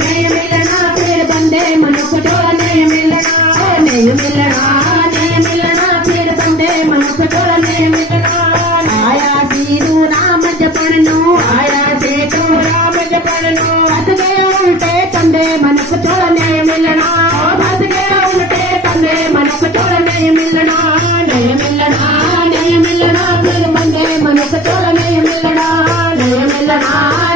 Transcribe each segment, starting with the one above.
नहीं मिलना फिर बंदे मनुख चोला नहीं मिलना नहीं मिलना नहीं मिलना फिर बंदे मनुख चोला नहीं मिलना आया सीधू राम जपन नो आया सेठू राम जपन नो फस गए उल्टे कंधे मनुख चोला नहीं मिलना फस गए उल्टे कंधे मनुख चोला नहीं मिलना नहीं मिलना नहीं मिलना फिर बंदे मनुख चोला नहीं मिलना नहीं मिलना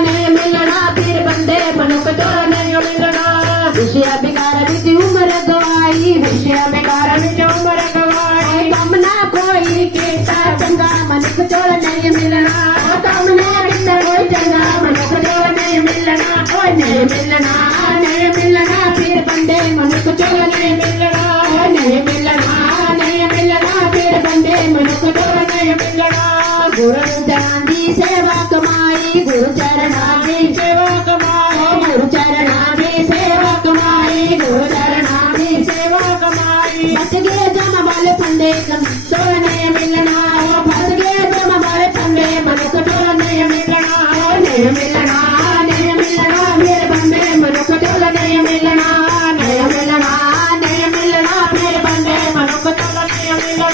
नहीं मिलना फिर बंदे मनुख चोला नहीं मिलना विषय बेकार विच उम्र गवाई विषय बेकार विच उम्र गवाई कम ना कोई केता चंगा मनुख चोला नहीं मिलना कम ना कितना कोई चंगा मनुख चोला नहीं मिलना नहीं मिलना नहीं मिलना फिर बंदे मनुख चोला नहीं मिलना नहीं मिलना नहीं मिलना फिर बंदे मनुख चोला नहीं मिलना गुरु चरण दी सेवा कमाई गुरु चरण दी सेवा कमाई गुरु चरण दी सेवा कमाई गुरु चरण दी सेवा कमाई फस गए जम वाले फंदे चोला नहीं मिलना फस गए जम वाले फंदे मनुख चोला नहीं मिलना नहीं मिलना नहीं मिलना फिर बंदे मनुख चोला नहीं मिलना नहीं मिलना नहीं मिलना फिर बंदे मनुख चोला नहीं मिलना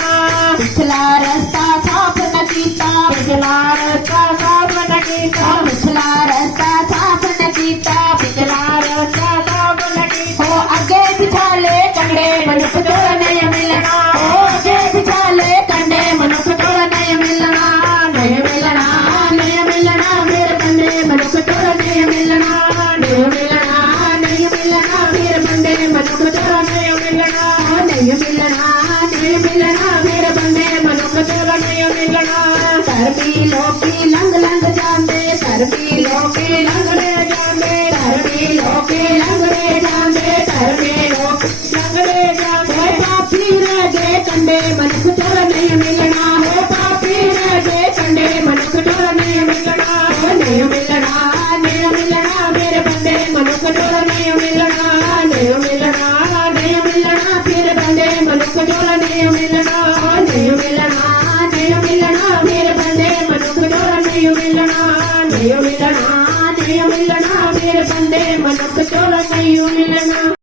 पिछला रास्ता साफ न कीता पिछला रास्ता साफ न कीता पिछला रास्ता साफ न कीता पिछला रास्ता साफ न कीता हो आगे पिछाले कंडे मनुख चोला नहीं मिलना हो आगे पिछाले कंडे मनुख चोला नहीं मिलना नहीं मिलना नहीं मिलना फिर बंदे मनुख चोला नहीं मिलना नहीं मिलना नहीं मिलना फिर बंदे मनुख चोला नहीं मिलना नहीं मिलना नहीं मिलना फिर बंदे मनुख चोला नहीं मिलना धर्मी लोकी लंग लंग जांदे धर्मी लोकी लंग रे जांदे धर्मी लोकी लंग रे जांदे धर्मी लोक लंग रे जांदे पापी रह गए कंडे मनुख चोला नहीं मिलना हो पापी रह गए कंडे मनुख चोला नहीं मिलना नहीं मिलना नहीं मिलना मेरे बंदे मनुख चोला नहीं मिलना नहीं मिलना नहीं मिलना फिर बंदे मनुख चोला नहीं मिलना नहीं मिलना नहीं मिलना फिर बंदे मनुख चोला नहीं मिलना नहीं मिलना नहीं मिलना फिर बंदे मनुख चोला नहीं मिलना।